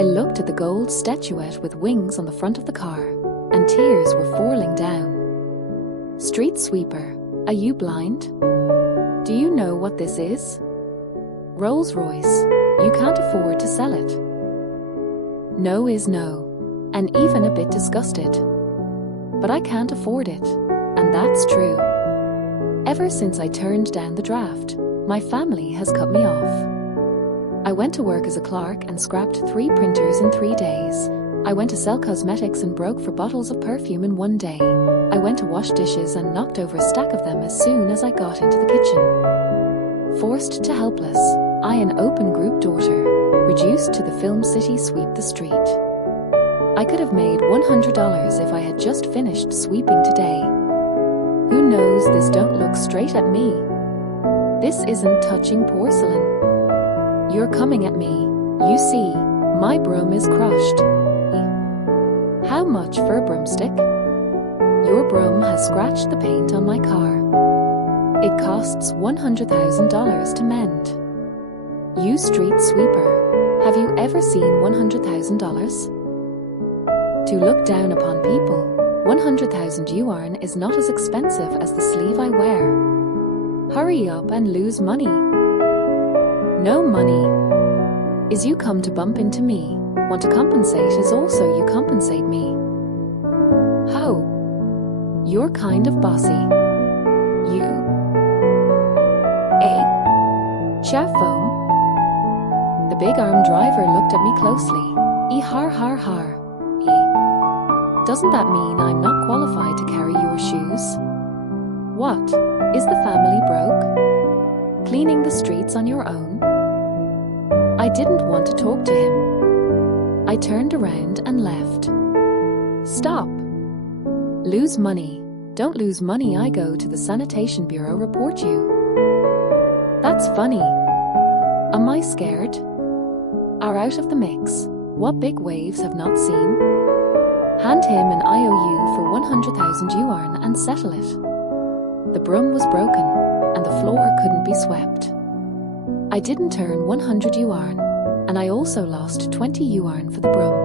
I looked at the gold statuette with wings on the front of the car, and tears were falling down. Street sweeper, are you blind? Do you know what this is? Rolls-Royce, you can't afford to sell it. No is no, and even a bit disgusted. But I can't afford it, and that's true. Ever since I turned down the draft, my family has cut me off. I went to work as a clerk and scrapped 3 printers in 3 days. I went to sell cosmetics and broke for bottles of perfume in 1 day. I went to wash dishes and knocked over a stack of them as soon as I got into the kitchen. Forced to helpless, I, an open group daughter, reduced to the film city sweep the street. I could have made $100 if I had just finished sweeping today. Who knows, this don't look straight at me. This isn't touching porcelain. You're coming at me, you see, my broom is crushed. How much for a broomstick? Your broom has scratched the paint on my car. It costs $100,000 to mend. You street sweeper, have you ever seen $100,000? To look down upon people, 100,000 yuan is not as expensive as the sleeve I wear. Hurry up and lose money. No money. Is you come to bump into me, want to compensate is also you compensate me. Ho! You're kind of bossy. You. Qiao foam? The big-armed driver looked at me closely. Har har har. Doesn't that mean I'm not qualified to carry your shoes? What? Is the family broke? Cleaning the streets on your own? I didn't want to talk to him. I turned around and left. Stop. Lose money. Don't lose money. I go to the sanitation bureau, report you. That's funny. Am I scared? Are out of the mix. What big waves have not seen? Hand him an IOU for 100,000 yuan and settle it. The broom was broken, and the floor couldn't be swept. I didn't earn 100 yuan, and I also lost 20 yuan for the broom.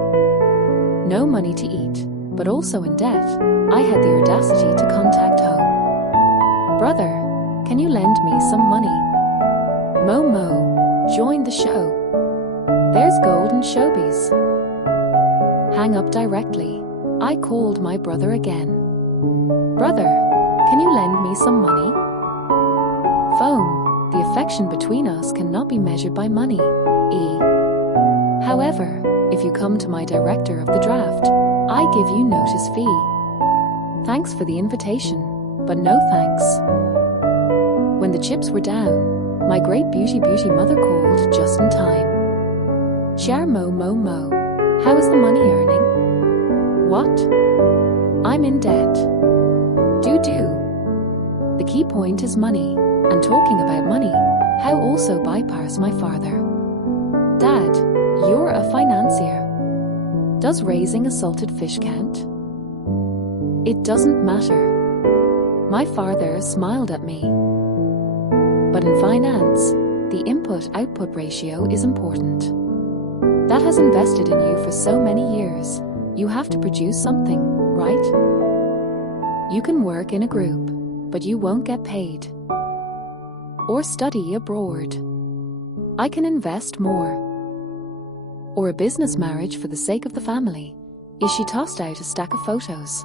No money to eat, but also in debt, I had the audacity to contact home. Brother, can you lend me some money? Mo, join the show. There's golden showbiz. Hang up directly. I called my brother again. Brother, can you lend me some money? Phone. The affection between us cannot be measured by money. However, if you come to my director of the draft, I give you notice fee. Thanks for the invitation, but no thanks. When the chips were down, my great beauty mother called just in time. Qiao Mo, how is the money earning? What? I'm in debt. Do. The key point is money. And talking about money, how also bypass my father. Dad, you're a financier. Does raising a salted fish count? It doesn't matter. My father smiled at me. But in finance, the input-output ratio is important. That has invested in you for so many years. You have to produce something, right? You can work in a group, but you won't get paid. Or study abroad. I can invest more. Or a business marriage for the sake of the family. Is she tossed out a stack of photos?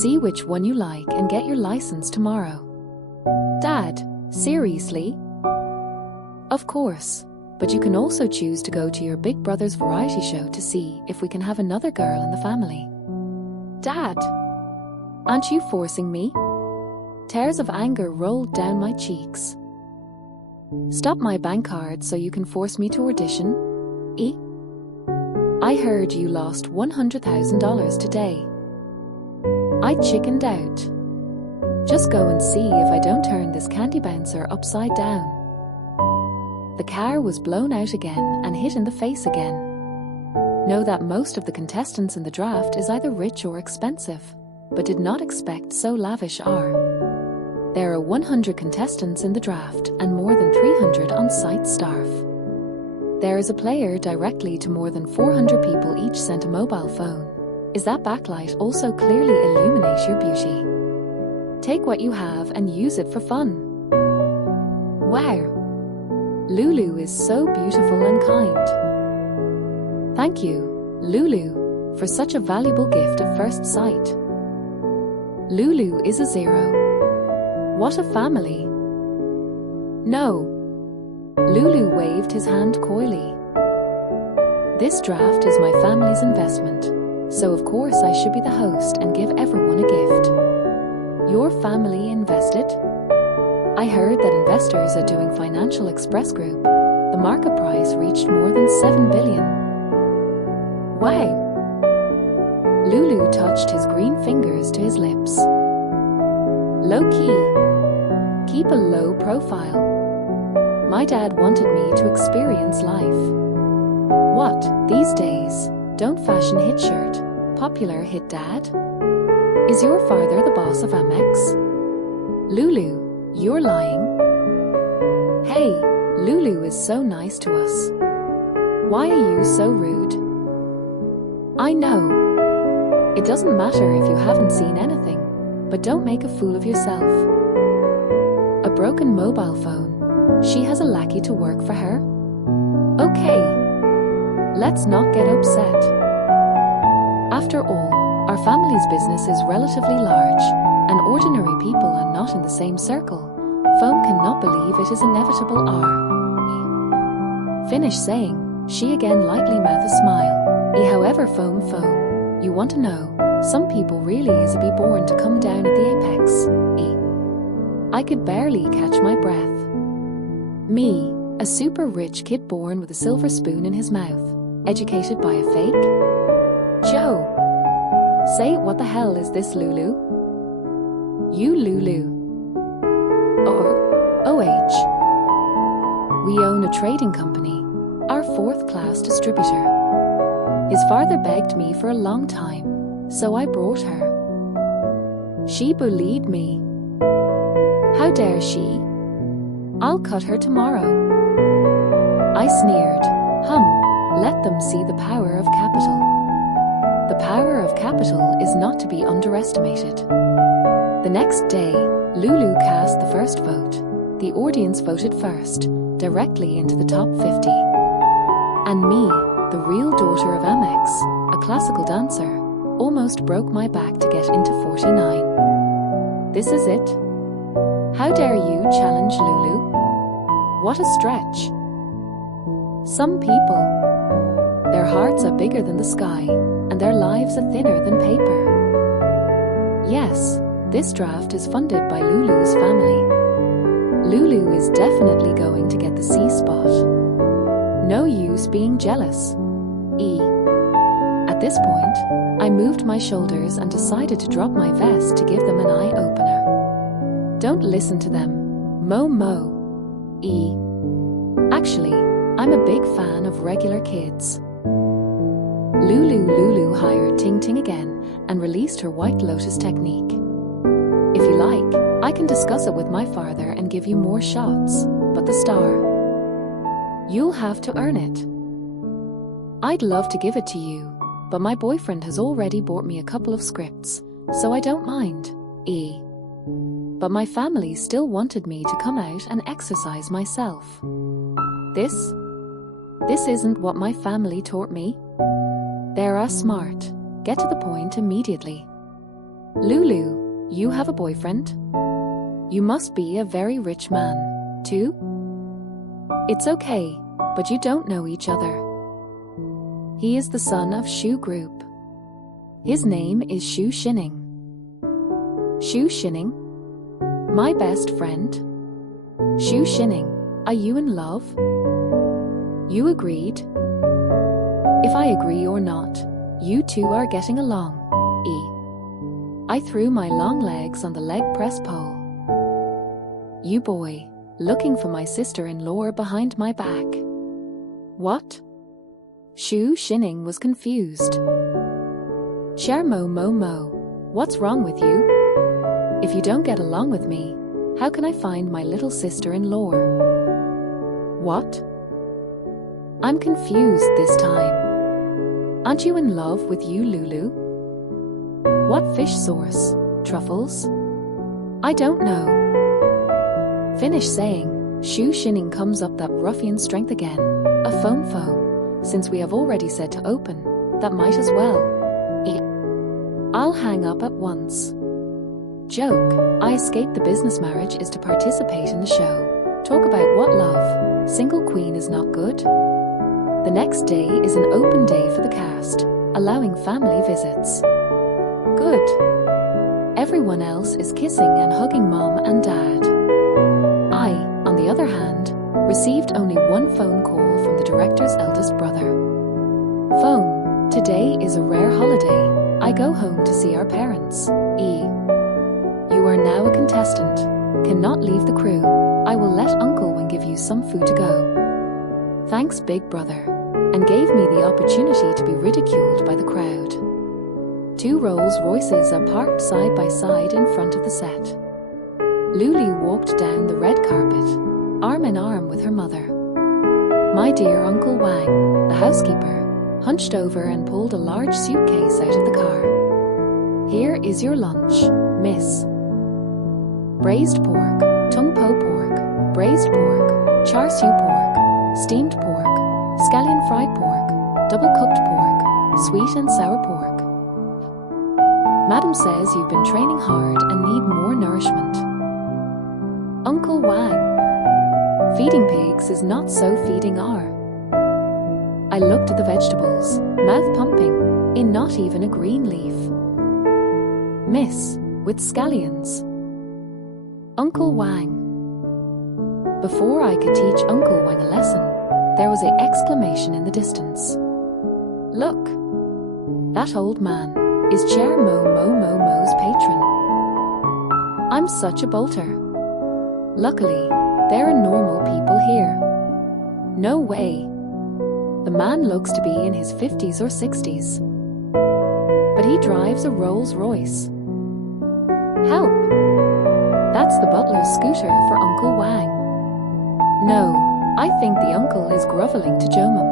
See which one you like and get your license tomorrow. Dad, seriously? Of course, but you can also choose to go to your big brother's variety show to see if we can have another girl in the family. Dad, aren't you forcing me? Tears of anger rolled down my cheeks. Stop my bank card so you can force me to audition? I heard you lost $100,000 today. I chickened out. Just go and see if I don't turn this candy bouncer upside down. The car was blown out again and hit in the face again. Know that most of the contestants in the draft is either rich or expensive, but did not expect so lavish are. There are 100 contestants in the draft and more than 300 on-site staff. There is a player directly to more than 400 people each sent a mobile phone. Is that backlight also clearly illuminate your beauty? Take what you have and use it for fun. Wow! Lulu is so beautiful and kind. Thank you, Lulu, for such a valuable gift at first sight. Lulu is a 0. What a family. No. Lulu waved his hand coyly. This draft is my family's investment, so of course I should be the host and give everyone a gift. Your family invested? I heard that investors are doing Financial Express Group. The market price reached more than 7 billion. Wow! Lulu touched his green fingers to his lips. Low-key. Keep a low profile. My dad wanted me to experience life. What, these days, don't fashion hit shirt, popular hit dad? Is your father the boss of AMEX? Lulu, you're lying. Hey, Lulu is so nice to us. Why are you so rude? I know. It doesn't matter if you haven't seen anything, but don't make a fool of yourself. A broken mobile phone. She has a lackey to work for her? Okay. Let's not get upset. After all, our family's business is relatively large, and ordinary people are not in the same circle. Foam cannot believe it is inevitable Finish saying, she again lightly mouth a smile. However foam, you want to know, some people really is be born to come down at the apex. I could barely catch my breath. Me, a super rich kid born with a silver spoon in his mouth, educated by a fake? Joe! Say what the hell is this, Lulu? You Lulu. Or OH. We own a trading company, our 4th-class distributor. His father begged me for a long time, so I brought her. She bullied me. How dare she? I'll cut her tomorrow. I sneered. Let them see the power of capital. The power of capital is not to be underestimated. The next day, Lulu cast the first vote. The audience voted first, directly into the top 50. And me, the real daughter of AMEX, a classical dancer, almost broke my back to get into 49. This is it? How dare you challenge Lulu? What a stretch. Some people, their hearts are bigger than the sky, and their lives are thinner than paper. Yes, this draft is funded by Lulu's family. Lulu is definitely going to get the C spot. No use being jealous. At this point, I moved my shoulders and decided to drop my vest to give them an eye-opener. Don't listen to them. Mo. Actually, I'm a big fan of regular kids. Lulu hired Ting Ting again and released her White Lotus technique. If you like, I can discuss it with my father and give you more shots, but the star, you'll have to earn it. I'd love to give it to you, but my boyfriend has already bought me a couple of scripts, so I don't mind. But my family still wanted me to come out and exercise myself. This isn't what my family taught me. They're smart. Get to the point immediately. Lulu, you have a boyfriend? You must be a very rich man, too? It's okay, but you don't know each other. He is the son of Shu Group. His name is Shu Shining. Shu Shining? My best friend? Shu Shining, are you in love? You agreed? If I agree or not, you two are getting along. I threw my long legs on the leg press pole. You boy, looking for my sister-in-law behind my back. What? Shu Shining was confused. Mo, what's wrong with you? If you don't get along with me, how can I find my little sister-in-law? What? I'm confused this time. Aren't you in love with you, Lulu? What fish sauce? Truffles? I don't know. Finish saying, Shu Shining comes up that ruffian strength again. A foam. Since we have already said to open, that might as well. I'll hang up at once. Joke, I escaped the business marriage is to participate in the show. Talk about what love. Single queen is not good. The next day is an open day for the cast, allowing family visits. Good. Everyone else is kissing and hugging mom and dad. I, on the other hand, received only one phone call from the director's eldest brother. Phone, today is a rare holiday. I go home to see our parents. You are now a contestant. Cannot leave the crew. I will let Uncle Wang give you some food to go. Thanks, big brother. And gave me the opportunity to be ridiculed by the crowd. 2 Rolls-Royces are parked side by side in front of the set. Lulu walked down the red carpet, arm in arm with her mother. My dear Uncle Wang, the housekeeper, hunched over and pulled a large suitcase out of the car. Here is your lunch, miss. Braised pork, tung po pork, braised pork, char siu pork, steamed pork, scallion fried pork, double-cooked pork, sweet and sour pork. Madam says you've been training hard and need more nourishment. Uncle Wang, feeding pigs is not so feeding are. I looked at the vegetables, mouth pumping, in not even a green leaf. Miss, with scallions. Uncle Wang. Before I could teach Uncle Wang a lesson, there was an exclamation in the distance. Look! That old man is Chair Mo's patron. I'm such a bolter. Luckily, there are normal people here. No way. The man looks to be in his 50s or 60s. But he drives a Rolls-Royce. Help! That's the butler's scooter for Uncle Wang. No, I think the uncle is groveling to Jomum.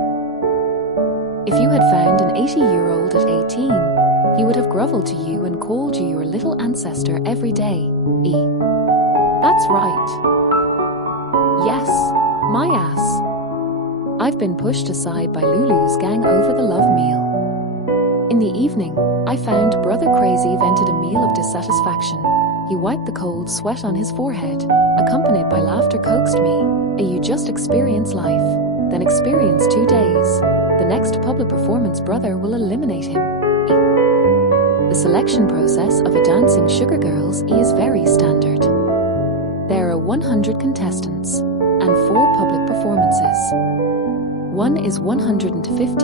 If you had found an 80-year-old at 18, he would have groveled to you and called you your little ancestor every day. That's right. Yes, my ass. I've been pushed aside by Lulu's gang over the love meal. In the evening, I found Brother Crazy vented a meal of dissatisfaction. He wiped the cold sweat on his forehead, accompanied by laughter coaxed me. You just experience life, then experience 2 days. The next public performance brother will eliminate him. The selection process of a dancing sugar girls is very standard. There are 100 contestants, and 4 public performances. 1 is 100 into 50,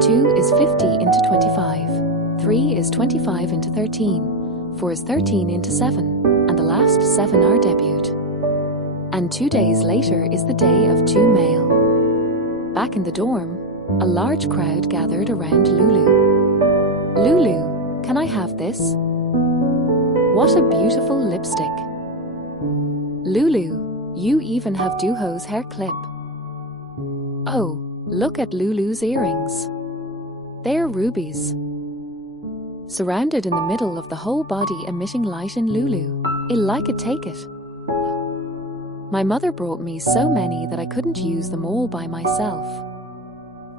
2 is 50 into 25, 3 is 25 into 13, 4 is 13 into 7, and the last 7 are debut. And 2 days later is the day of 2 male. Back in the dorm, a large crowd gathered around Lulu. Lulu, can I have this? What a beautiful lipstick. Lulu, you even have Duho's hair clip. Oh, look at Lulu's earrings. They're rubies. Surrounded in the middle of the whole body emitting light in Lulu, I'll like it take it. My mother brought me so many that I couldn't use them all by myself.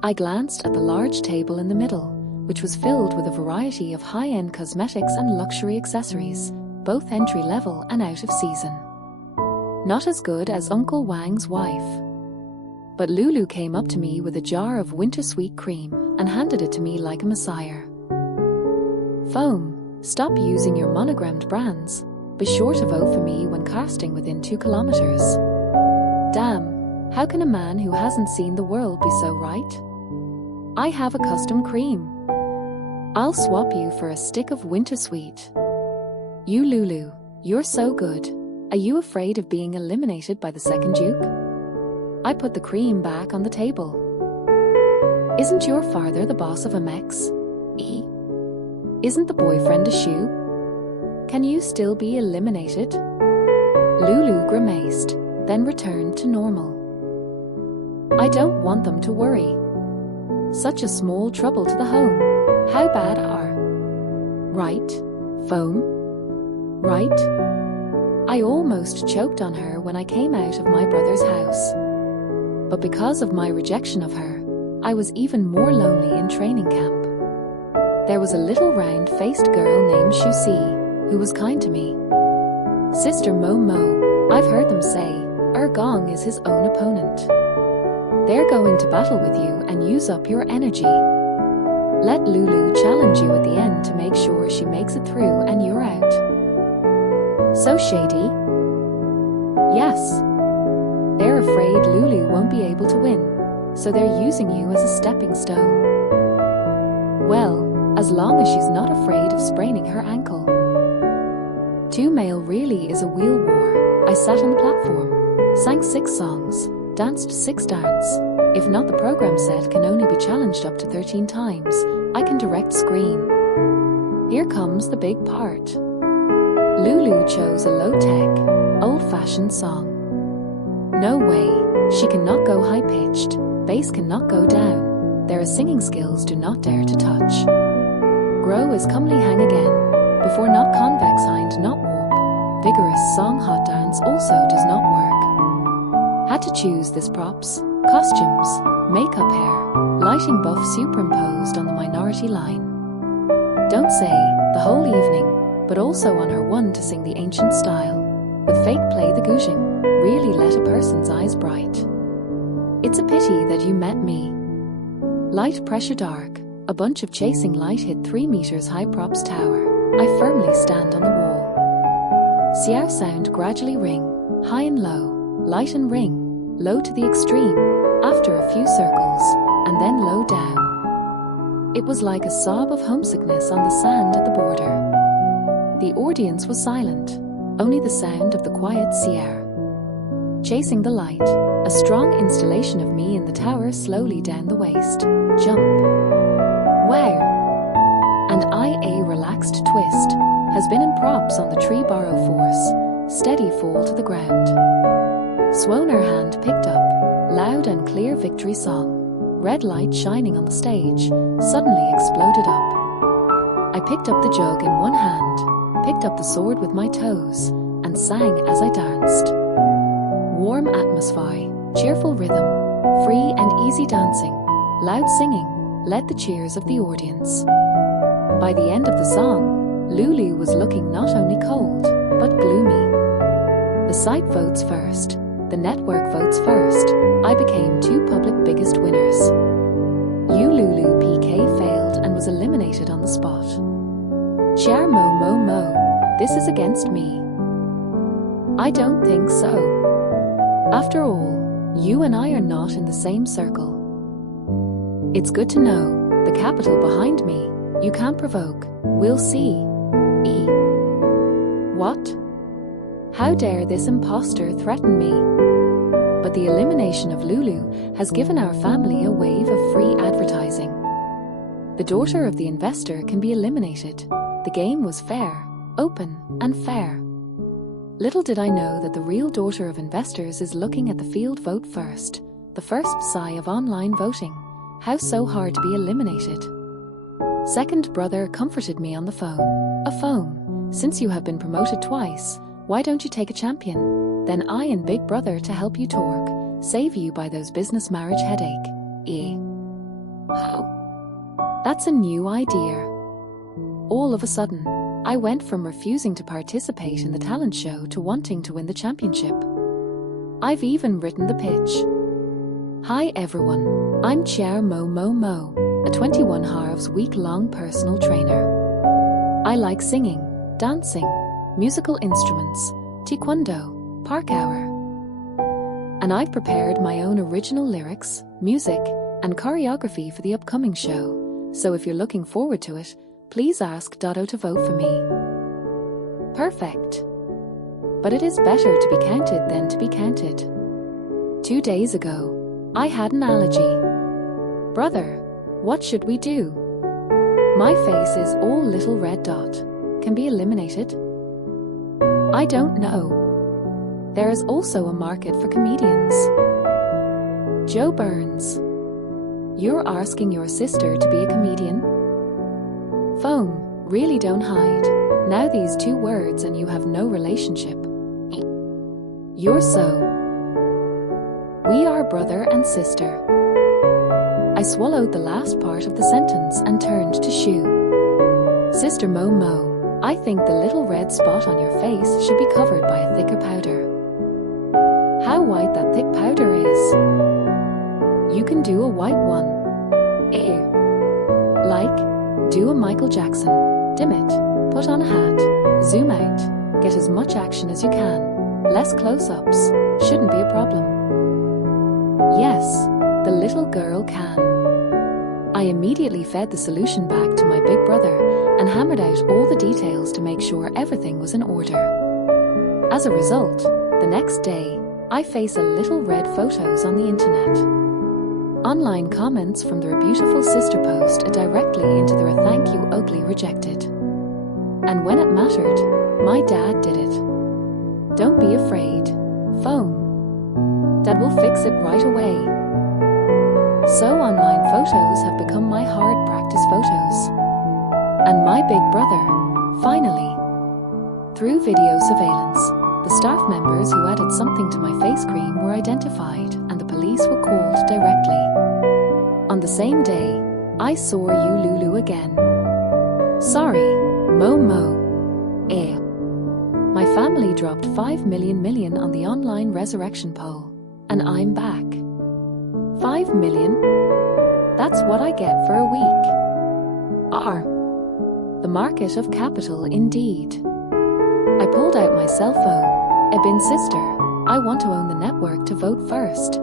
I glanced at the large table in the middle, which was filled with a variety of high-end cosmetics and luxury accessories, both entry-level and out of season. Not as good as Uncle Wang's wife. But Lulu came up to me with a jar of winter sweet cream and handed it to me like a messiah. Foam, stop using your monogrammed brands. Be sure to vote for me when casting within 2 kilometers. Damn, how can a man who hasn't seen the world be so right? I have a custom cream. I'll swap you for a stick of winter sweet. You Lulu, you're so good. Are you afraid of being eliminated by the second Duke? I put the cream back on the table. Isn't your father the boss of AMEX? Isn't the boyfriend a shoe? Can you still be eliminated? Lulu grimaced, then returned to normal. I don't want them to worry. Such a small trouble to the home. How bad are? Right? Foam? Right? I almost choked on her when I came out of my brother's house. But because of my rejection of her, I was even more lonely in training camp. There was a little round-faced girl named Shusi, who was kind to me. Sister Mo, I've heard them say, Gong is his own opponent. They're going to battle with you and use up your energy. Let Lulu challenge you at the end to make sure she makes it through and you're out. So shady? Yes. They're afraid Lulu won't be able to win, so they're using you as a stepping stone. Well, as long as she's not afraid of spraining her ankle. Two-mail really is a wheel war. I sat on the platform, sang 6 songs, danced 6 dance. If not, the program set can only be challenged up to 13 times. I can direct screen. Here comes the big part. Lulu chose a low-tech, old-fashioned song. No way, she cannot go high-pitched, bass cannot go down. Their singing skills do not dare to touch. Grow is comely hang again, before not convex hind not warp. Vigorous song hot dance also does not work. Had to choose this props, costumes, makeup hair, lighting buff superimposed on the minority line. Don't say, the whole evening, but also on her one to sing the ancient style. With fake play the gouging, really let a person's eyes bright. It's a pity that you met me. Light pressure dark, a bunch of chasing light hit 3 meters high props tower. I firmly stand on the wall. Qiao sound gradually ring, high and low, light and ring, low to the extreme, after a few circles, and then low down. It was like a sob of homesickness on the sand at the border. The audience was silent, only the sound of the quiet Qiao. Chasing the light, a strong installation of me in the tower slowly down the waist. Jump. Wow. And a relaxed twist, has been in props on the tree borrow force, steady fall to the ground. Swoner hand picked up, loud and clear victory song. Red light shining on the stage, suddenly exploded up. I picked up the jug in one hand, picked up the sword with my toes, and sang as I danced. Warm atmosphere, cheerful rhythm, free and easy dancing, loud singing, led the cheers of the audience. By the end of the song, Lulu was looking not only cold, but gloomy. The site votes first, the network votes first. I became 2 public biggest winners. Lulu PK failed and was eliminated on the spot. Qiao Mo, this is against me. I don't think so. After all, you and I are not in the same circle. It's good to know, the capital behind me, you can't provoke, we'll see. What? How dare this imposter threaten me? But the elimination of Lulu has given our family a wave of free advertising. The daughter of the investor can be eliminated. The game was fair, open, and fair. Little did I know that the real daughter of investors is looking at the field vote first, the first sigh of online voting. How so hard to be eliminated? Second brother comforted me on the phone. A phone. Since you have been promoted twice, why don't you take a champion? Then I and big brother to help you torque, save you by those business marriage headache. How? That's a new idea. All of a sudden, I went from refusing to participate in the talent show to wanting to win the championship. I've even written the pitch. Hi everyone, I'm Qiao Mo, a 21 halves week-long personal trainer. I like singing, dancing, musical instruments, taekwondo, park hour. And I've prepared my own original lyrics, music, and choreography for the upcoming show, so if you're looking forward to it, please ask Dotto to vote for me. Perfect. But it is better to be counted than to be counted. 2 days ago, I had an allergy. Brother, what should we do? My face is all little red dot. Can be eliminated? I don't know. There is also a market for comedians. Joe Burns. You're asking your sister to be a comedian? Foam, really don't hide. Now these 2 words and you have no relationship. You're so. We are brother and sister. I swallowed the last part of the sentence and turned to Shu. Sister Mo, I think the little red spot on your face should be covered by a thicker powder. How white that thick powder is. You can do a white one. Like, do a Michael Jackson. Dim it, put on a hat, zoom out, get as much action as you can. Less close-ups, shouldn't be a problem. Yes, the little girl can. I immediately fed the solution back to my big brother and hammered out all the details to make sure everything was in order. As a result, the next day, I face a little red photos on the internet. Online comments from their beautiful sister post directly into their thank you ugly rejected. And when it mattered, my dad did it. Don't be afraid, Foam. Dad will fix it right away. So online photos have become my hard practice photos. And my big brother, finally. Through video surveillance, the staff members who added something to my face cream were identified and the police were called directly. On the same day, I saw you Lulu again. Sorry, Mo. My family dropped 5 million on the online resurrection poll, and I'm back. 5 million? That's what I get for a week. The market of capital indeed. I pulled out my cell phone. Bin sister, I want to own the network to vote first.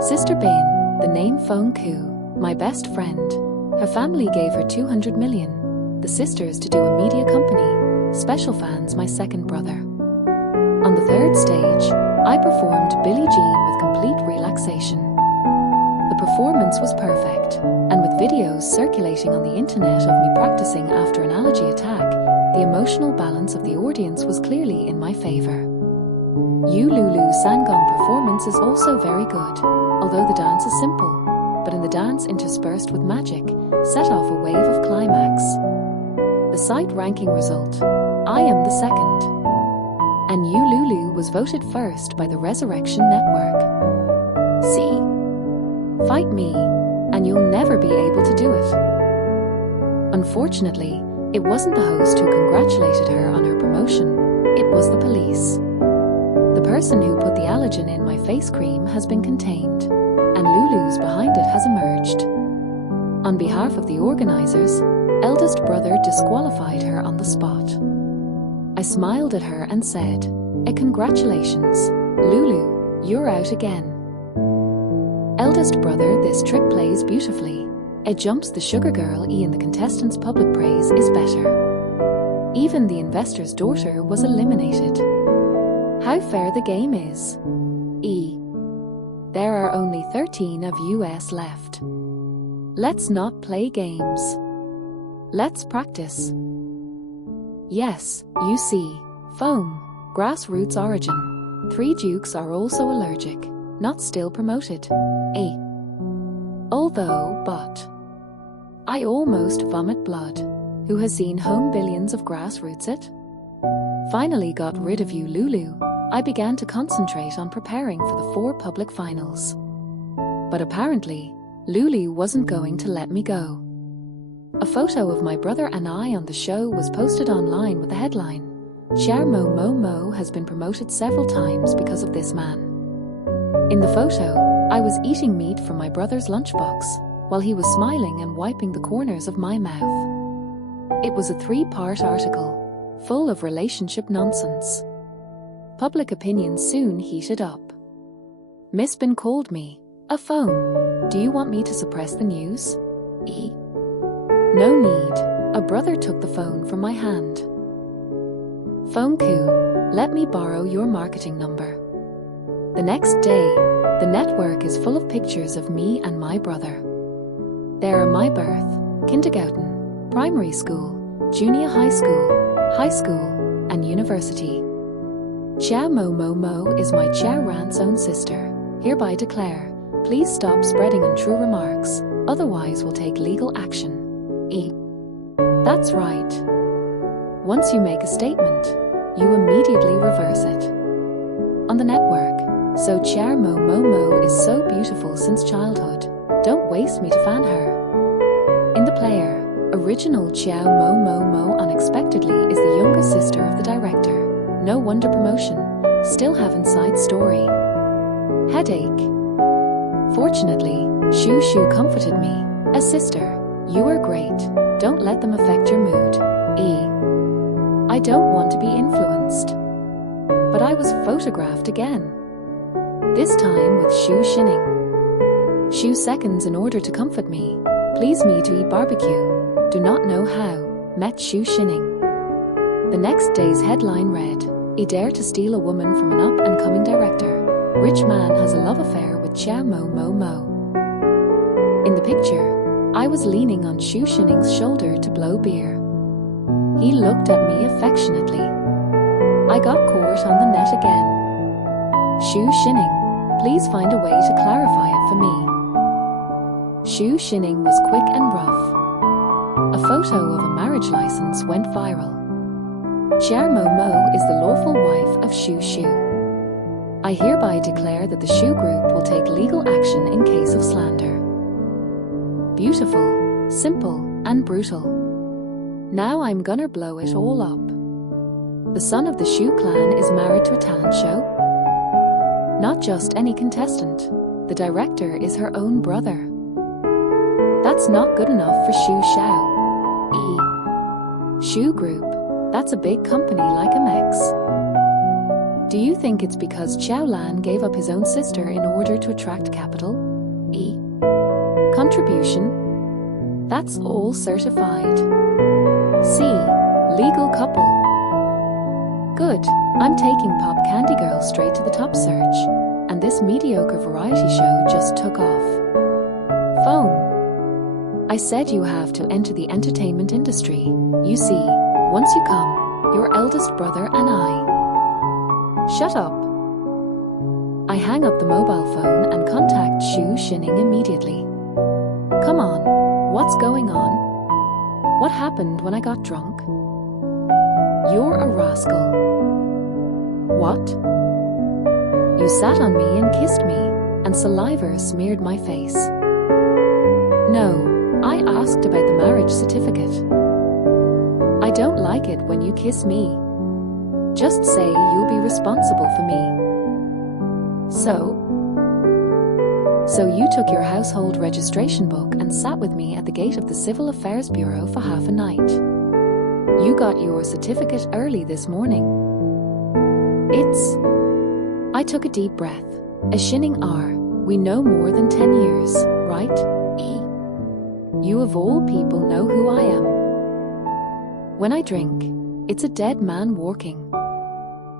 Sister Bin, the name Phone Coup, my best friend. Her family gave her 200 million. The sisters to do a media company. Special fans my second brother. On the 3rd stage, I performed Billie Jean with complete relaxation. The performance was perfect, and with videos circulating on the internet of me practicing after an allergy attack, the emotional balance of the audience was clearly in my favor. Lulu's Sangong performance is also very good, although the dance is simple, but in the dance interspersed with magic, set off a wave of climax. The site ranking result, I am the second. And Lulu was voted first by the Resurrection Network. See? Fight me, and you'll never be able to do it. Unfortunately, it wasn't the host who congratulated her on her promotion, it was the police. The person who put the allergen in my face cream has been contained, and Lulu's behind it has emerged. On behalf of the organizers, eldest brother disqualified her on the spot. I smiled at her and said, congratulations, Lulu, you're out again. Eldest brother, this trick plays beautifully. It jumps the sugar girl and the contestant's public praise is better. Even the investor's daughter was eliminated. How fair the game is. There are only 13 of US left. Let's not play games. Let's practice. Yes, you see, Foam, grassroots origin. 3 dukes are also allergic, not still promoted. Although, but. I almost vomit blood. Who has seen home billions of grassroots it? Finally got rid of you Lulu, I began to concentrate on preparing for the 4 public finals. But apparently, Lulu wasn't going to let me go. A photo of my brother and I on the show was posted online with the headline, Qiao Mo has been promoted several times because of this man. In the photo, I was eating meat from my brother's lunchbox, while he was smiling and wiping the corners of my mouth. It was a 3-part article, full of relationship nonsense. Public opinion soon heated up. Miss Bin called me, a phone. Do you want me to suppress the news? No need. A brother took the phone from my hand. Phone coup, let me borrow your marketing number. The next day, the network is full of pictures of me and my brother. There are my birth, kindergarten, primary school, junior high school, and university. Qiao Mo is my Qiao Ran's own sister. hereby declare, please stop spreading untrue remarks, otherwise we'll take legal action. E. That's right. Once you make a statement, you immediately reverse it. On the network, so Qiao Mo is so beautiful since childhood. Don't waste me to fan her. In the player, original Qiao Mo unexpectedly is the younger sister of the director. No wonder promotion. Still have inside story. Headache. Fortunately, Shu comforted me. As sister, you are great. Don't let them affect your mood. E. I don't want to be influenced. But I was photographed again. This time with Shu Shining. Shu seconds in order to comfort me. Please me to eat barbecue. Do not know how. Met Shu Shining. The next day's headline read, he dared to steal a woman from an up-and-coming director. Rich man has a love affair with Qiao Mo. In the picture, I was leaning on Shu Shining's shoulder to blow beer. He looked at me affectionately. I got caught on the net again. Shu Shining, please find a way to clarify it for me. Shu Shining was quick and rough. A photo of a marriage license went viral. Qiao Mo is the lawful wife of Shu. I hereby declare that the Shu Group will take legal action in case of slander. Beautiful, simple, and brutal. Now I'm gonna blow it all up. The son of the Shu clan is married to a talent show. Not just any contestant. The director is her own brother. That's not good enough for Shu Xiao. E. Shu Group. That's a big company like AMEX. Do you think it's because Qiao Lan gave up his own sister in order to attract capital? E. Contribution. That's all certified. C. Legal couple. Good. I'm taking Pop Candy Girl straight to the top search. And this mediocre variety show just took off. Phone. I said you have to enter the entertainment industry. You see, once you come, your eldest brother and I. Shut up. I hang up the mobile phone and contact Shu Shining immediately. Come on, what's going on? What happened when I got drunk? You're a rascal. What? You sat on me and kissed me, and saliva smeared my face. No, I asked about the marriage certificate. I don't like it when you kiss me. Just say you'll be responsible for me. So you took your household registration book and sat with me at the gate of the Civil Affairs Bureau for half a night. You got your certificate early this morning. I took a deep breath. As Shining R, we know more than 10 years, right? E. You of all people know who I am. When I drink, it's a dead man walking.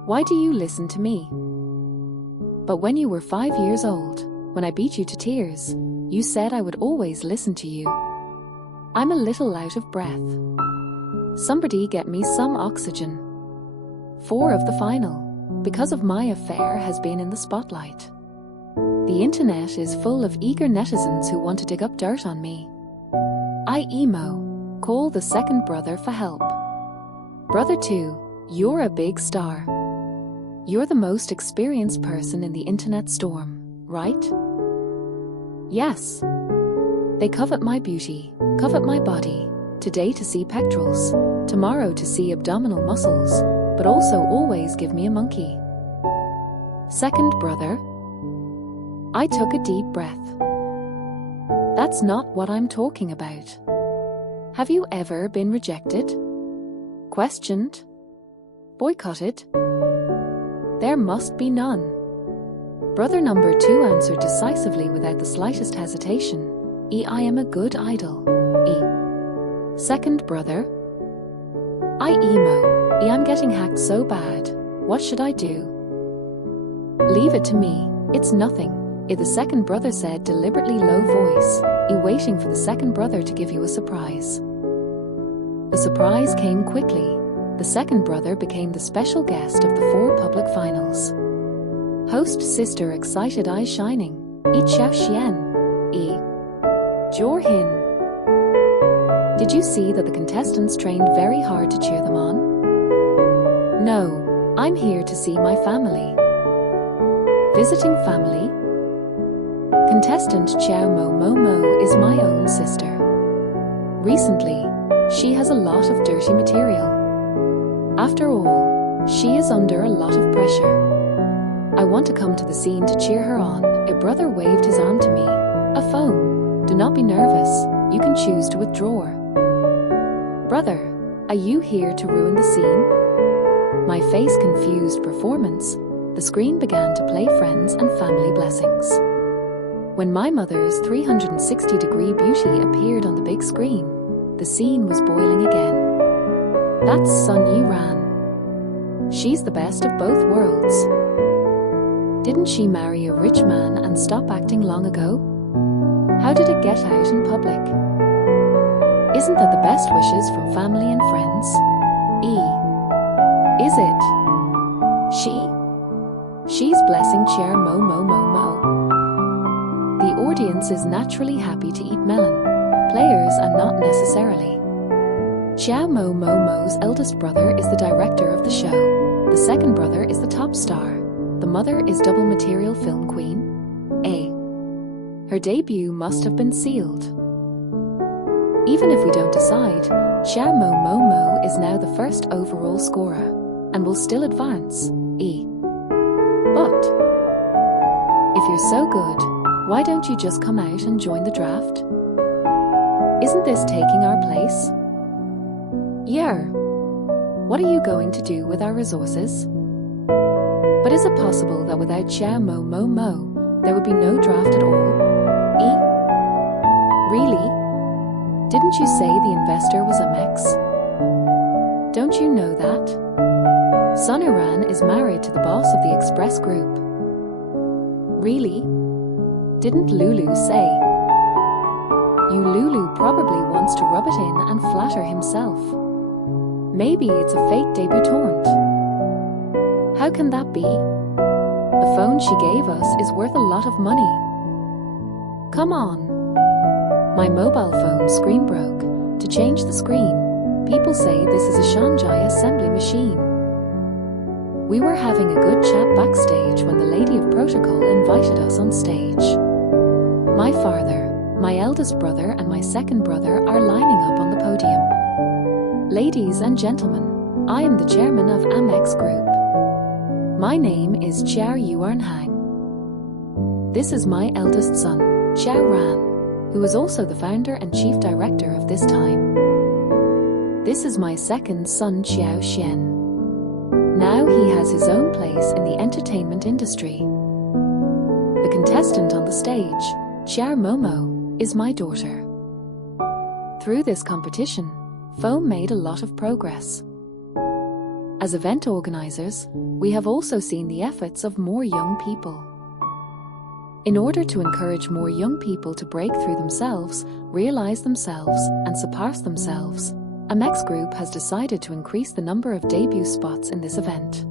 Why do you listen to me? But when you were 5 years old, when I beat you to tears, you said I would always listen to you. I'm a little out of breath. Somebody get me some oxygen. 4 of the final, because of my affair, has been in the spotlight. The internet is full of eager netizens who want to dig up dirt on me. I emo, call the second brother for help. Brother 2, you're a big star. You're the most experienced person in the internet storm, right? Yes. They covet my beauty, covet my body, today to see pectorals, tomorrow to see abdominal muscles, but also always give me a monkey. Second brother. I took a deep breath. That's not what I'm talking about. Have you ever been rejected? Questioned? Boycotted? There must be none. Brother number 2 answered decisively without the slightest hesitation. I am a good idol. Second brother. I emo. I'm getting hacked so bad. What should I do? Leave it to me. It's nothing. The second brother said, deliberately low voice. Waiting for the second brother to give you a surprise. The surprise came quickly. The second brother became the special guest of the 4 public finals. Host sister excited eyes shining. Qiao xian. Jor hin. Did you see that the contestants trained very hard to cheer them on? No, I'm here to see my family. Visiting family? Contestant Qiao Mo is my own sister. Recently, she has a lot of dirty material. After all, she is under a lot of pressure. I want to come to the scene to cheer her on. A brother waved his arm to me. A phone. Do not be nervous. You can choose to withdraw. Brother, are you here to ruin the scene? My face confused performance. The screen began to play friends and family blessings. When my mother's 360-degree beauty appeared on the big screen, the scene was boiling again. That's Sun Yi Ran. She's the best of both worlds. Didn't she marry a rich man and stop acting long ago? How did it get out in public? Isn't that the best wishes from family and friends? Is it? She's blessing Chair Mo. The audience is naturally happy to eat melon. Players are not necessarily. Qiao Mo's eldest brother is the director of the show. The second brother is the top star. The mother is double material film queen. Her debut must have been sealed. Even if we don't decide, Qiao Mo is now the first overall scorer and will still advance. But if you're so good, why don't you just come out and join the draft? Isn't this taking our place? What are you going to do with our resources? But is it possible that without Qiao Mo, there would be no draft at all? Really? Didn't you say the investor was AMEX? Don't you know that? Sun Iran is married to the boss of the Express Group. Really? Didn't Lulu say? Lulu probably wants to rub it in and flatter himself. Maybe it's a fake debutante. How can that be? The phone she gave us is worth a lot of money. Come on. My mobile phone screen broke. To change the screen, people say this is a Shanghai assembly machine. We were having a good chat backstage when the lady of protocol invited us on stage. My father, my eldest brother and my second brother are lining up on the podium. Ladies and gentlemen, I am the chairman of AMEX Group. My name is Qiao Yuan Hang. This is my eldest son, Qiao Ran, who is also the founder and chief director of this time. This is my second son, Qiao Xian. Now he has his own place in the entertainment industry. The contestant on the stage, Qiao Momo, is my daughter. Through this competition, Foam made a lot of progress. As event organizers, we have also seen the efforts of more young people. In order to encourage more young people to break through themselves, realize themselves, and surpass themselves, AMEX Group has decided to increase the number of debut spots in this event.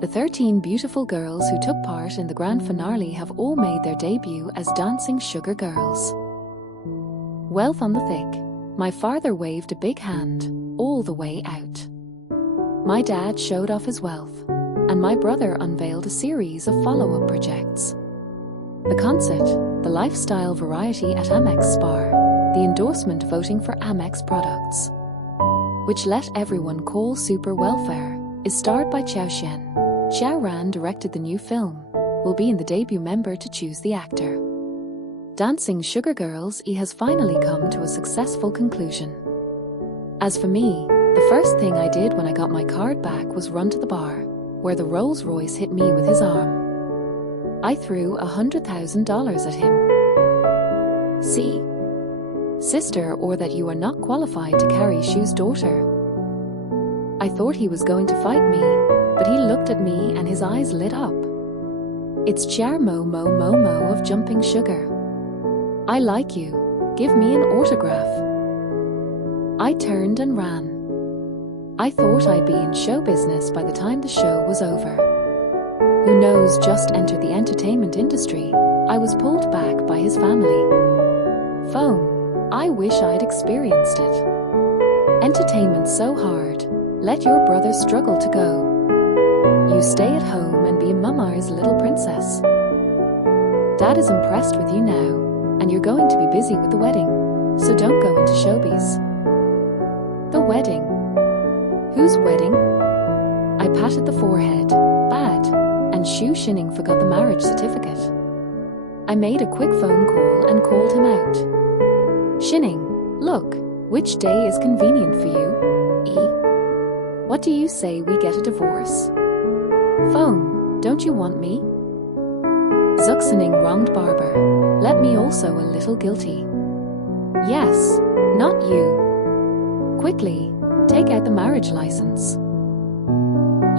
The 13 beautiful girls who took part in the grand finale have all made their debut as dancing sugar girls. Wealth on the thick, my father waved a big hand, all the way out. My dad showed off his wealth, and my brother unveiled a series of follow-up projects. The concert, the lifestyle variety at AMEX Spa, the endorsement voting for AMEX products, which let everyone call super welfare, is starred by Qiao Xian. Qiao Ran directed the new film, will be in the debut member to choose the actor. Dancing Sugar Girls has finally come to a successful conclusion. As for me, the first thing I did when I got my card back was run to the bar, where the Rolls-Royce hit me with his arm. I threw $100,000 at him. See? Sister, or that you are not qualified to carry Shu's daughter. I thought he was going to fight me, but he looked at me and his eyes lit up. It's Qiao Mo of Jumping Sugar. I like you. Give me an autograph. I turned and ran. I thought I'd be in show business by the time the show was over. who knows just entered the entertainment industry. I was pulled back by his family. Phone. I wish I'd experienced it. Entertainment's so hard. Let your brother struggle to go. You stay at home and be Mama's little princess. Dad is impressed with you now, and you're going to be busy with the wedding, so don't go into showbiz. The wedding. Whose wedding? I patted the forehead. Bad. And Xu Xining forgot the marriage certificate. I made a quick phone call and called him out. Xining, look, which day is convenient for you? What do you say we get a divorce? Phone, don't you want me? Zuxining wronged barber. Let me also a little guilty. Yes, not you. Quickly, take out the marriage license.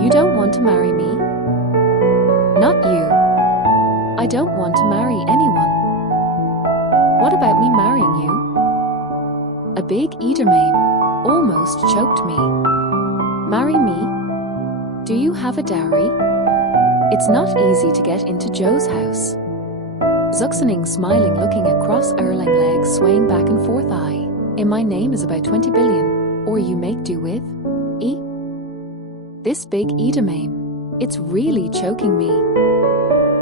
You don't want to marry me? Not you. I don't want to marry anyone. What about me marrying you? A big edamame almost choked me. Marry me? Do you have a dowry? It's not easy to get into Joe's house. Zuxining smiling looking at cross-Erlang legs swaying back and forth. In my name is about 20 billion, or you make do with? This big edamame. It's really choking me.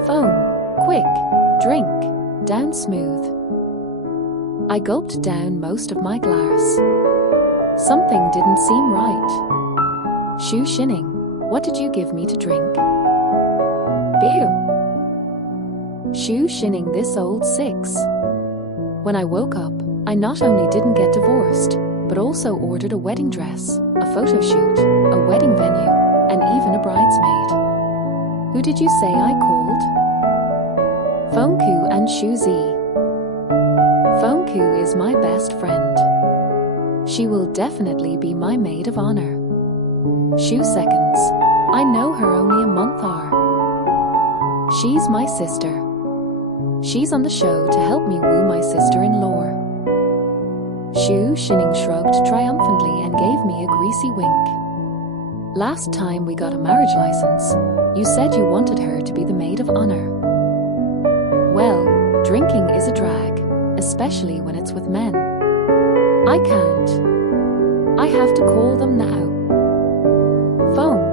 Phone, quick, drink, down smooth. I gulped down most of my glass. Something didn't seem right. Xu Xining, what did you give me to drink? Beer. Xu Xining, this old six. When I woke up, I not only didn't get divorced, but also ordered a wedding dress, a photo shoot, a wedding venue, and even a bridesmaid. Who did you say I called? Fengku and Xu Zi. Fengku is my best friend. She will definitely be my maid of honor. Xu Seconds. I know her only a month. She's my sister. She's on the show to help me woo my sister-in-law. Xu Xining shrugged triumphantly and gave me a greasy wink. Last time we got a marriage license, you said you wanted her to be the maid of honor. Well, drinking is a drag, especially when it's with men. I can't. I have to call them now. Phone.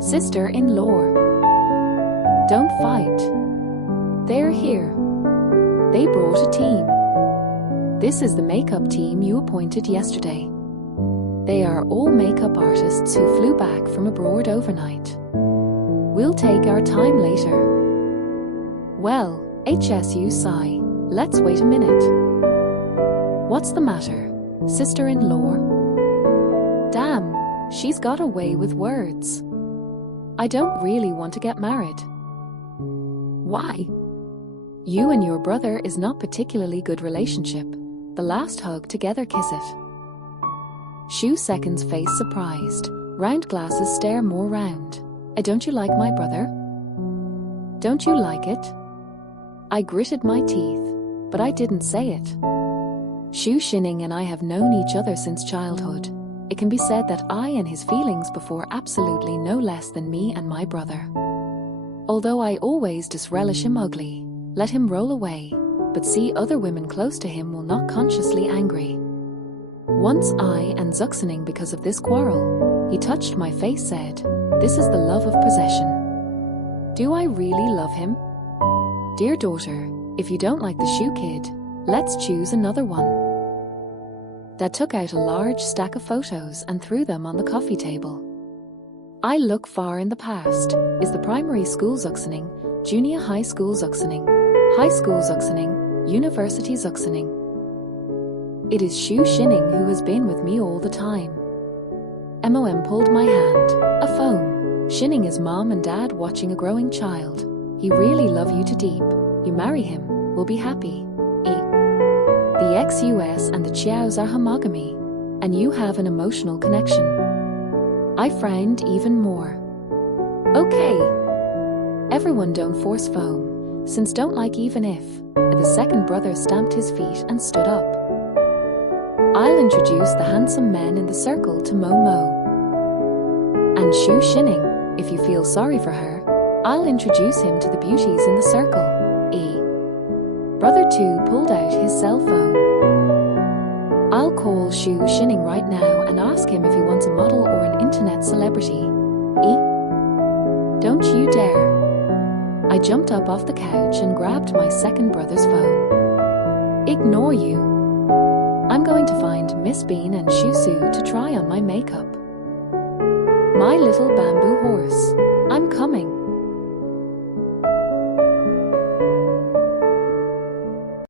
Sister-in-law. Don't fight. They're here. They brought a team. This is the makeup team you appointed yesterday. They are all makeup artists who flew back from abroad overnight. We'll take our time later. Well, HSU sigh. Let's wait a minute. What's the matter, sister-in-law? Damn, she's got away with words. I don't really want to get married. Why? You and your brother is not particularly good relationship. The last hug together, kiss it. Xu Second's face surprised. Round glasses stare more round. Don't you like my brother? Don't you like it? I gritted my teeth, but I didn't say it. Xu Xining and I have known each other since childhood. It can be said that I and his feelings before absolutely no less than me and my brother. Although I always disrelish him ugly, let him roll away, but see other women close to him will not consciously angry. Once I and Zuxining because of this quarrel, he touched my face said, this is the love of possession. Do I really love him? Dear daughter, if you don't like the shoe kid, let's choose another one. Dad took out a large stack of photos and threw them on the coffee table. I look far in the past. Is the primary school Zuxining, junior high school Zuxining, high school Zuxining, university Zuxining. It is Xu Xining who has been with me all the time. MOM pulled my hand. A phone. Xining is mom and dad watching a growing child. He really love you to deep. You marry him, will be happy. The ex-US and the Qiaos are homogamy, and you have an emotional connection. I frowned even more. Okay. Everyone don't force foam, since don't like even if. The second brother stamped his feet and stood up. I'll introduce the handsome men in the circle to Momo. And Xu Xining. If you feel sorry for her, I'll introduce him to the beauties in the circle. E. Brother 2 pulled out his cell phone. I'll call Shu Shining right now and ask him if he wants a model or an internet celebrity. E. Don't you dare. I jumped up off the couch and grabbed my second brother's phone. Ignore you. I'm going to find Miss Bean and Shu Su to try on my makeup. My little bamboo horse. I'm coming.